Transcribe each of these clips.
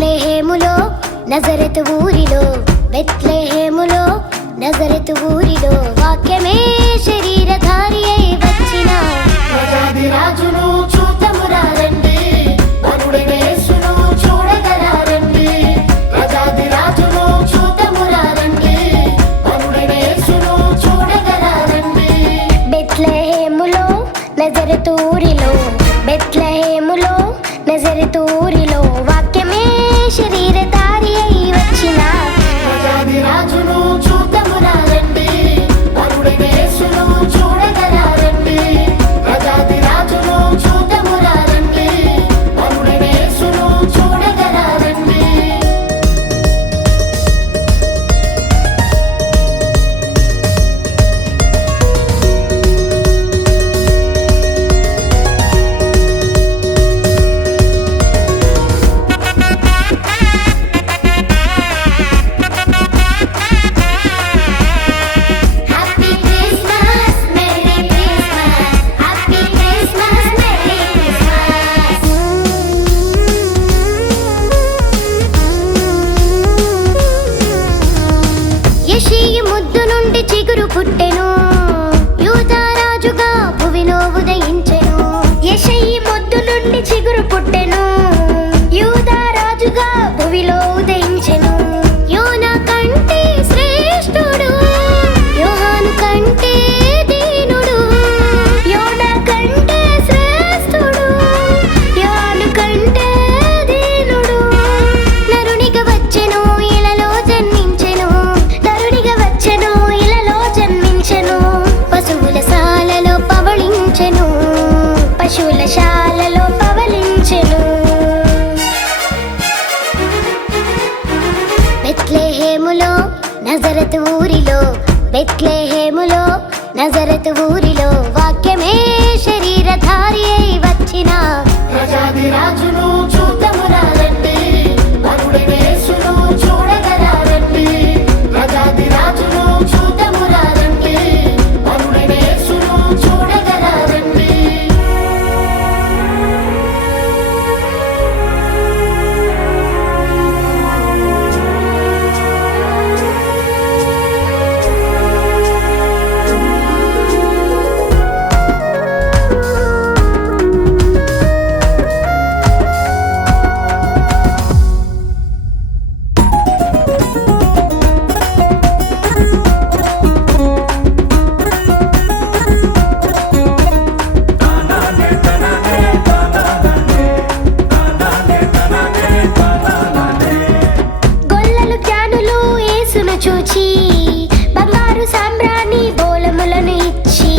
బెత్లెహేములో నజరెతు ఊరిలో, బెత్లెహేములో నజరెతు ఊరిలో వాక్యమే శరీరధారి అయి వచ్చిన ప్రజాది రాజును చూద్దామురా రండి, వరుడైన యేసును చూడగరా రండి. ప్రజాది రాజును చూద్దామురా రండి, వరుడైన యేసును చూడగరా రండి. బెత్లెహేములో నజరెతు ఊరిలో, బెత్లెహేములో నజరెతు ఊరిలో వాక్యమే శరీరధారి అయి వచ్చిన ప్రజాది రాజును చూద్దామురా రండి, వరుడైన యేసును చూడగరా రండి. ప్రజాది రాజును చూద్దామురా రండి, వరుడైన యేసును చూడగరా రండి. Happy Christmas merry Christmas, happy Christmas merry Christmas. యెషయి ముద్దు నుండి చిగురు పుట్టెను, యూదా రాజుగా భువిలో ఉదయించెను. యెషయి ముద్దు నుండి చిగురు పుట్టెను, యూదా రాజుగా భువిలో ఉదయించెను. యోనా కంటే శ్రేష్ఠుడు, యోహాను కంటే దీనుడు. యోనా కంటే శ్రేష్ఠుడు, యోహాను కంటే దీనుడు. నరునిగా వచ్చెను ఇలలో జన్మించెను, నరునిగా వచ్చెను ఇలలో జన్మించెను. పశువుల శాలలో పవళించెను, పశువుల శాలలో పవళించెను. బెత్లెహేములో నజరెతు ఊరిలో, బెత్లెహేములో నజరెతు ఊరిలో వాక్యమే శరీరధారి అయి వచ్చిన ప్రజాది రాజును చూద్దామురా రండి, వరుడైన యేసును చూడగరా రండి. ప్రజాది రాజును చూద్దామురా రండి, వరుడైన యేసును చూడగరా రండి. గొల్లలు జ్ఞానులు యేసును చూచి బంగారు సాంబ్రాణి బోలములను ఇచ్చి,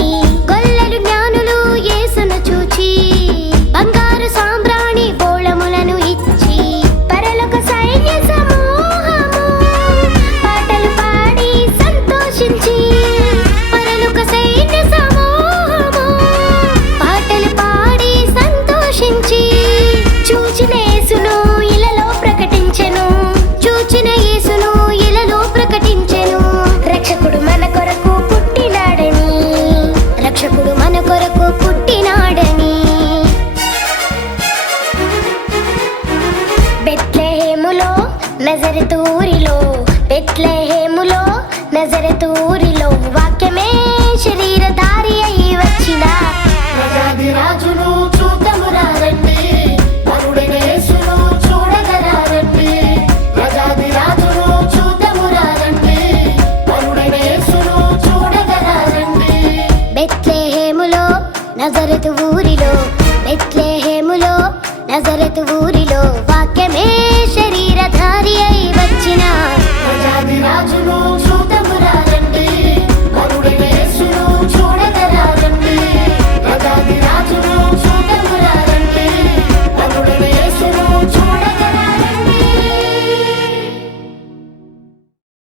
గొల్లలు జ్ఞానులు యేసును చూచి బంగారు సాంబ్రాణి బోళములను ఇచ్చి, పరలోక సైన్య సమూహము పాటలు పాడి సంతోషించి, పరలోక సైన్య సమూహము పాటలు పాడి సంతోషించి, చూచిన యేసును ఇలలో ప్రకటించెను, చూచిన యేసును ఇలలో ప్రకటించెను. రక్షకుడు మన కొరకు పుట్టినాడని, రక్షకుడు మన కొరకు పుట్టినాడని. బెత్లెహేములో నజరెతు ఊరిలో, బెత్లెహేములో నజరెతు ఊరిలో